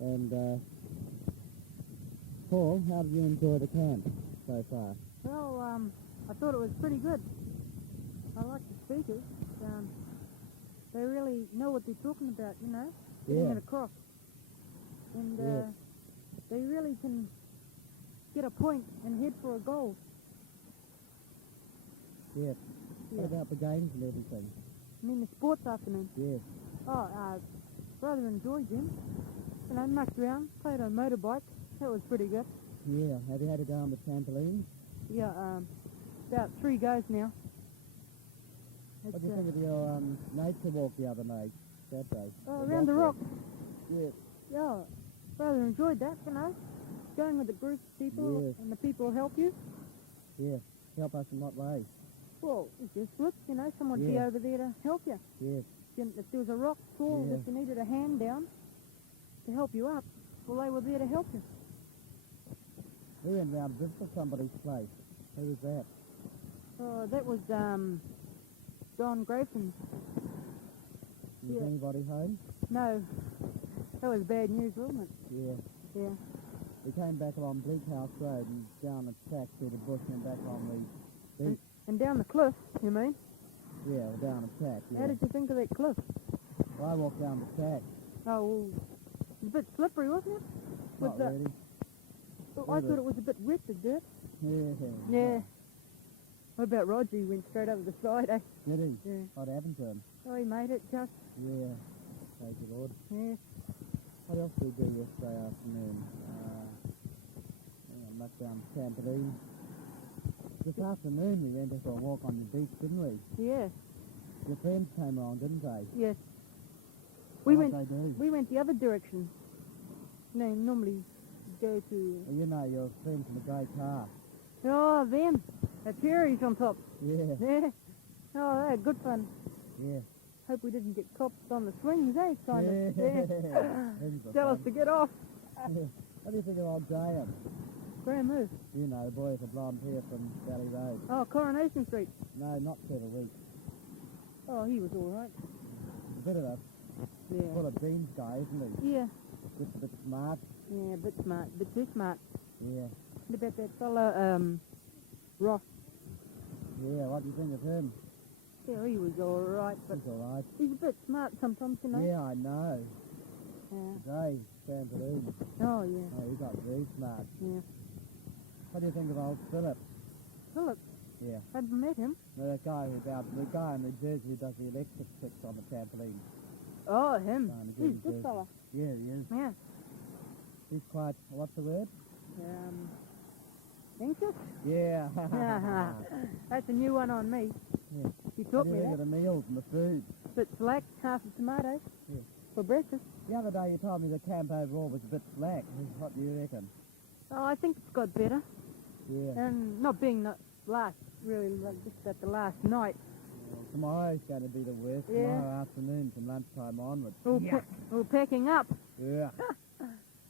And, Paul, how did you enjoy the camp so far? Well, I thought it was pretty good. I like the speakers. They really know what they're talking about, you know, getting it across. And they really can get a point and head for a goal. Yeah. What about the games and everything? I mean, the sports afternoon. Yes. Oh, rather enjoyed them. You know, mucked around, played on a motorbike. That was pretty good. Yeah. Have you had to go on the trampoline? Yeah, about 3 goes now. What do you think of your nature walk the other night, Saturday? Oh, around the rock. Yes. Yeah, rather enjoyed that, you know. Going with a group of people and the people will help you. Yeah. Help us in what way? Well, if you slip, you know, someone would be over there to help you. Yes. If there was a rock fall that you needed a hand down to help you up, well, they were there to help you. We went round to visit somebody's place. Who was that? Oh, that was Don Grayson's. Was anybody home? No. That was bad news, wasn't it? Yeah. Yeah. We came back along Bleak House Road and down the track through the bush and back on the beach. And down the cliff, you mean? Yeah, down the track, How did you think of that cliff? Well, I walked down the track. Oh, well, it was a bit slippery, wasn't it? Not really. I thought it was a bit wet, the dirt. Yeah. What about Roger? He went straight over the side, eh? Did he? Yeah. What happened to him? Oh, he made it just. Yeah. Thank you, Lord. Yeah. What else did we do yesterday afternoon? I mucked down the trampoline. This afternoon we went for a walk on the beach, didn't we? Yeah. Your friends came along, didn't they? Yes. We went the other direction. No, normally go to... Well, you know, your friends in the grey car. Oh, them. The cherries on top. Yeah. Yeah. Oh, they had good fun. Yeah. Hope we didn't get copped on the swings, eh? Kind of. Yeah. Tell us to get off. What do you think of old Graham? Graham who? You know, the boy with the blonde hair from Valley Road. Oh, Coronation Street. No, not Trevor Week. Oh, he was all right. A bit of a full of beans guy, isn't he? Yeah. Just a bit smart. Yeah, a bit smart. A bit too smart. Yeah. What about that fella, Ross? Yeah, what do you think of him? Yeah, he was all right, but... He's all right. He's a bit smart sometimes, you know? Yeah, I know. Yeah. Today, trampoline. Oh, yeah. Oh, he got very smart. Yeah. What do you think of old Philip? Philip? Yeah. Hadn't met him. The guy in the jersey who does the electric tricks on the trampoline. Oh, him. He's a good fella. Yeah, he is. Yeah. He's quite, what's the word? Anxious? Yeah. That's a new one on me. Yeah. You taught me that. The meals and the food. Bit slack, half a tomato for breakfast. The other day you told me the camp overall was a bit slack. What do you reckon? Oh, I think it's got better. Yeah. And not being last, really, like just at the last night. Well, tomorrow's going to be the worst. Yeah. Tomorrow afternoon from lunchtime onwards. We're packing up. Yeah.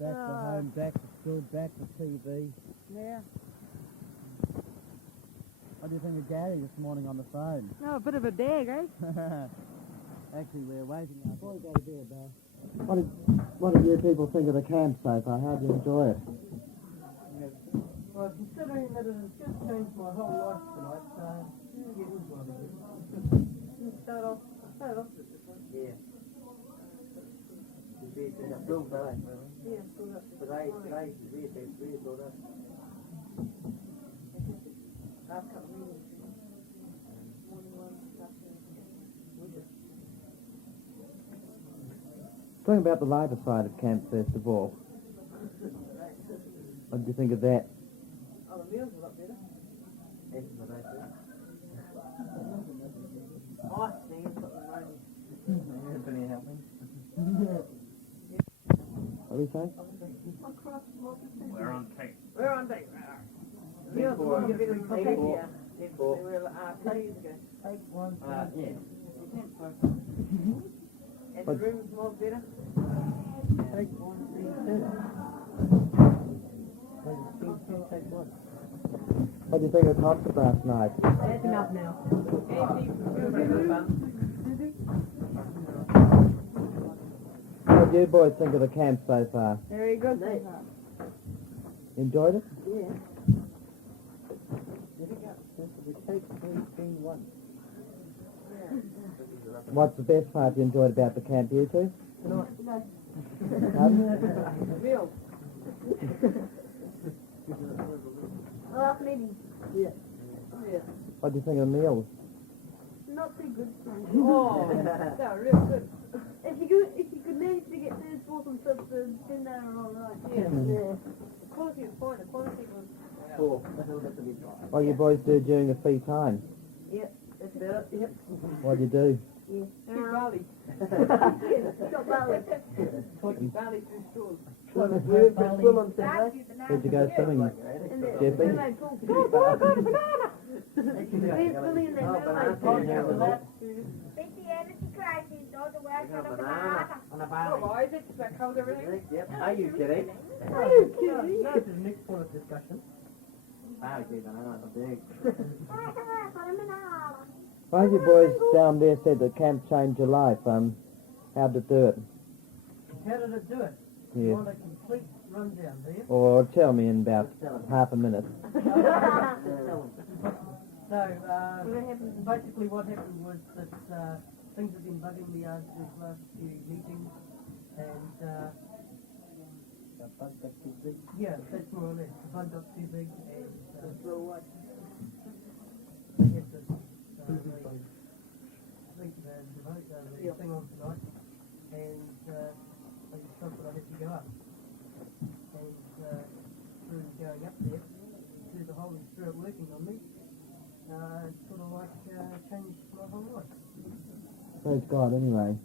Back to home, back to school, back to TV. Yeah. What do you think of Gary this morning on the phone? Oh, a bit of a dag, eh? Actually, we're waiting out. Before we go to bed, what did you people think of the camp so far? How did you enjoy it? Well, considering that it has just changed my whole life tonight, yeah, it was one of it. Start off with this one. Yeah. Yeah, Today's really built up. last couple of meetings. Morning one, Talking about the lighter side of camp, first of all. What did you think of that? Oh, the meals were a lot better. Oh, dang, it's something raining. What do you say? We're on tape. We're on tape. The meals were a bit of a tape here. They were 2 years ago. Take one. Yeah. And the room smells better. Take one, take one. What do you think of the concert last night? That's enough now. What did do you boys think of the camp so far? Very good. Enjoyed it? Yeah. We take anything once. What's the best part you enjoyed about the camp, you two? No. Real. I like meeting. Yeah. Yeah. What do you think of the meals? Not too good. Oh, No, real good. If you could manage to get those fourth and fifth, then they were all right. yeah. The quality was fine. The quality was. Cool. What do you boys do during the free time? That's about it. Yep. What do you do? Shoot barley. Shot barley. Barley through straws. We've been swim on Saturday. Where'd you go swimming? In the Jeffrey? mermaid pool. Go, boy, I got a banana! We're swimming in that mermaid pool. On a bar. Oh, boys, that covers everything. Yep. Are you kidding? Are you kidding? This is the next point of discussion. Wow, you bananas are big. One of you boys down there said that camp changed your life. How'd it do it? How did it do it? You Yeah. want a complete rundown, do you? Or tell me in about half a minute. So, basically what happened was that things have been bugging me over these last few meetings, and yeah, that's more or less. The bug got too big, and they had this, I think the thing on tonight, and I just felt that I had to go up. And through going up there, through the Holy Spirit working on me, sort of like changed my whole life. Praise God, anyway.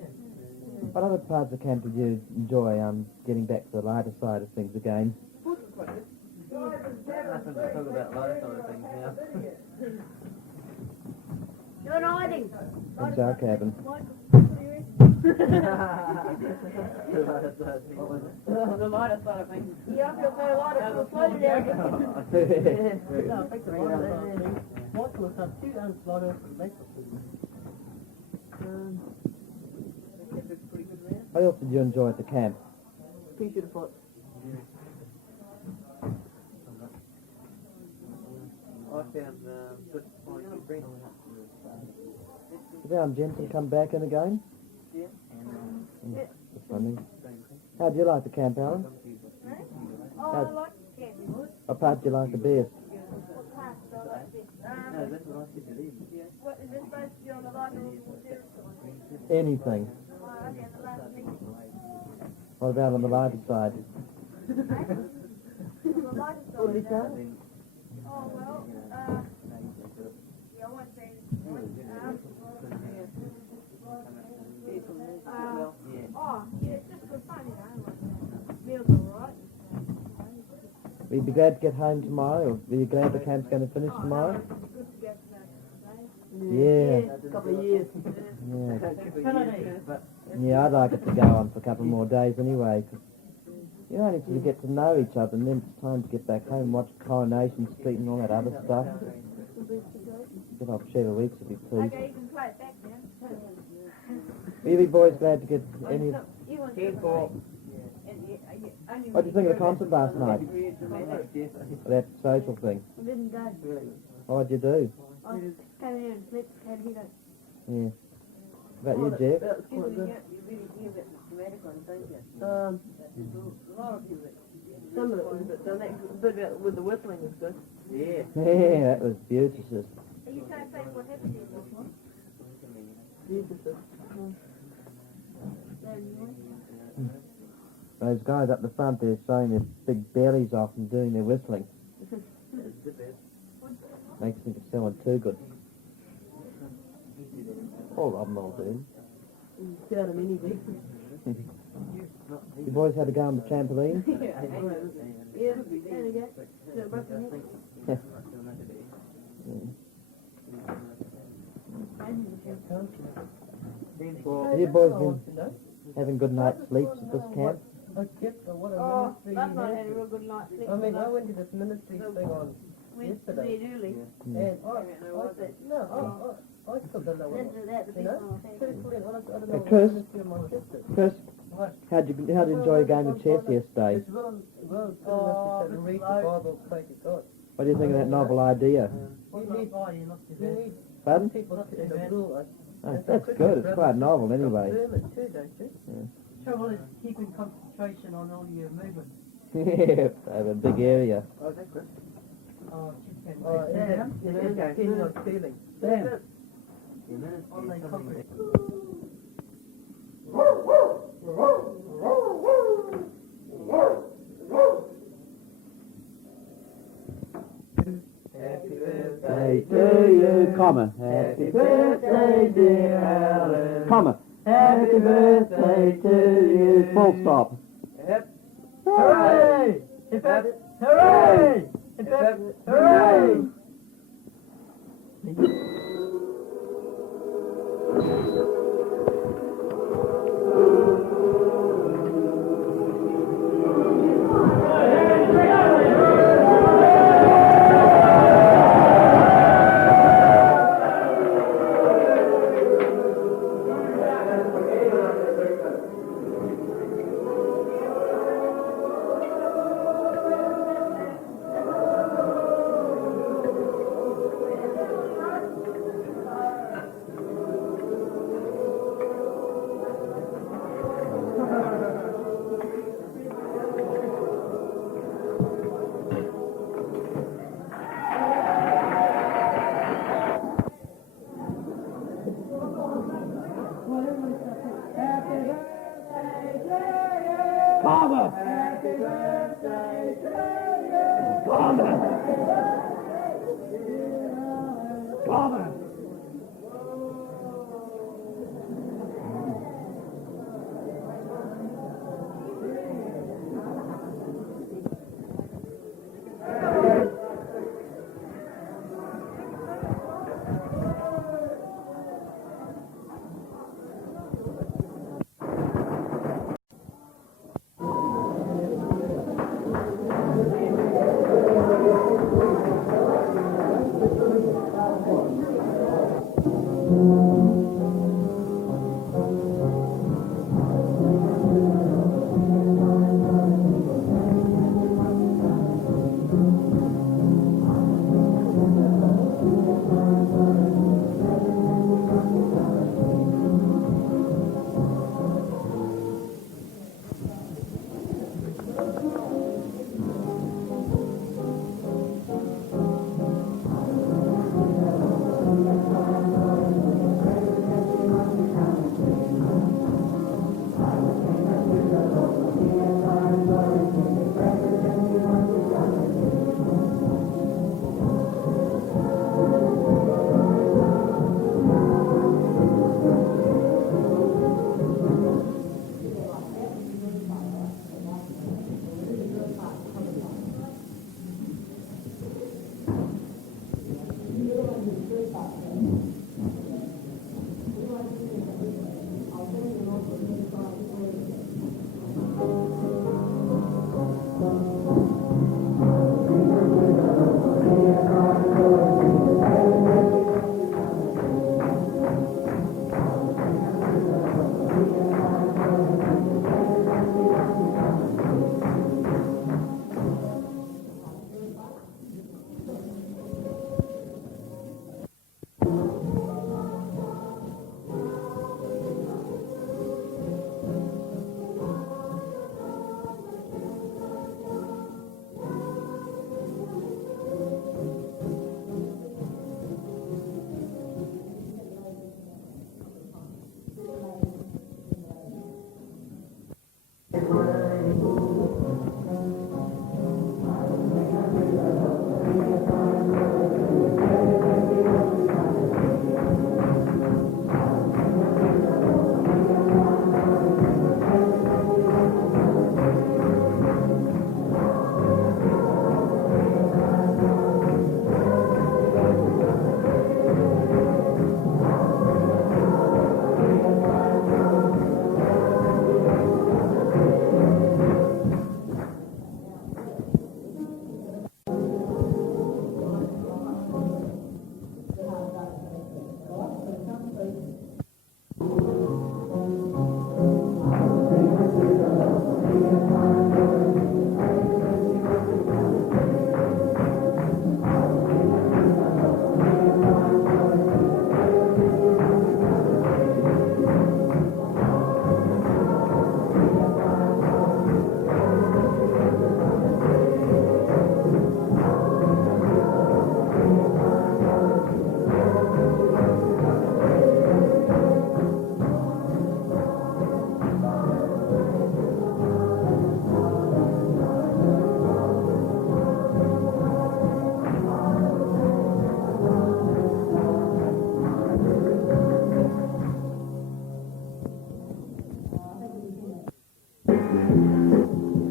Yeah. What other parts of camp did you enjoy, getting back to the lighter side of things again? Nothing to talk about lighter side of things now. You're hiding. What's our cabin? The lighter side of things. Yeah, I feel very light. I feel floated down. No, I think the lighter side of things. Michael has had 2 unslotted later. What else did you enjoy at the camp? Appreciate the pot. I found good green. Did Alan Jensen come back in again? Yeah. That's funny. How do you like the camp, Alan? Oh, I like camping. What part do you like the best? What part do I like best? No, that's what I said to leave. What is this supposed to be on the light or the Anything. okay, the last meeting. What about on the lighter side? The light is on. Oh, well, yeah, I won't say yeah, it's just for fun, you know. Meals are alright. Will you be glad to get home tomorrow, or are you glad the camp's going to finish tomorrow? It's good to get back Yeah. A couple of years. Yeah. Yeah, I'd like it to go on for a couple more days anyway, 'cause you only sort of get to know each other, and then it's time to get back home and watch Coronation Street and all that other stuff. Get off share the weeks would be pleased. Okay, you can play it back now. Will you be boys glad to get any... You want Careful. What do you think of the concert last night? That social thing. I didn't go. What'd you do? I just came here and slept, had a headache. Yeah. About you, Jeff? That's quite good. You really hear about the dramatic one, don't you? A lot of you. Some of it was a bit done. That bit about with the whistling was good. Yeah. Yeah, that was beautiful. Are you trying to say what happened to you this one? Beautiful. Those guys up the front there showing their big bellies off and doing their whistling. Makes me think of someone too good. All of them all do. Get out of minivan. You boys had to go on the trampoline? Yeah, there we go. So it broke your neck. Have you boys been having good night's sleeps at this camp? Oh, last night I had a real good night's sleep. I mean, I went to this ministry thing on Went to yesterday. bed early. And I still don't know what Listen to that, the you know? people on Pretty cool. I don't know Hey, what Chris? ministry I'm on. Chris, What? How'd you enjoy a game of chess yesterday? It's well, pretty much just read the Bible, pray to God. What do you think of that novel idea? You need Pardon? people to in the rule. Oh, that's good. It's quite novel anyway. Sermon too, don't you? Yeah. Trouble is keeping concentration on all your movements. Yeah, over a big area. Oh, that's good. Oh, you can feeling on feeling. On the concrete. Happy birthday to you, comma. Happy birthday, dear Alice. Comma. Happy birthday to you. Full stop. Hooray! Hip hip! Hooray! Hip hip! Hooray!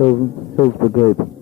fills the group.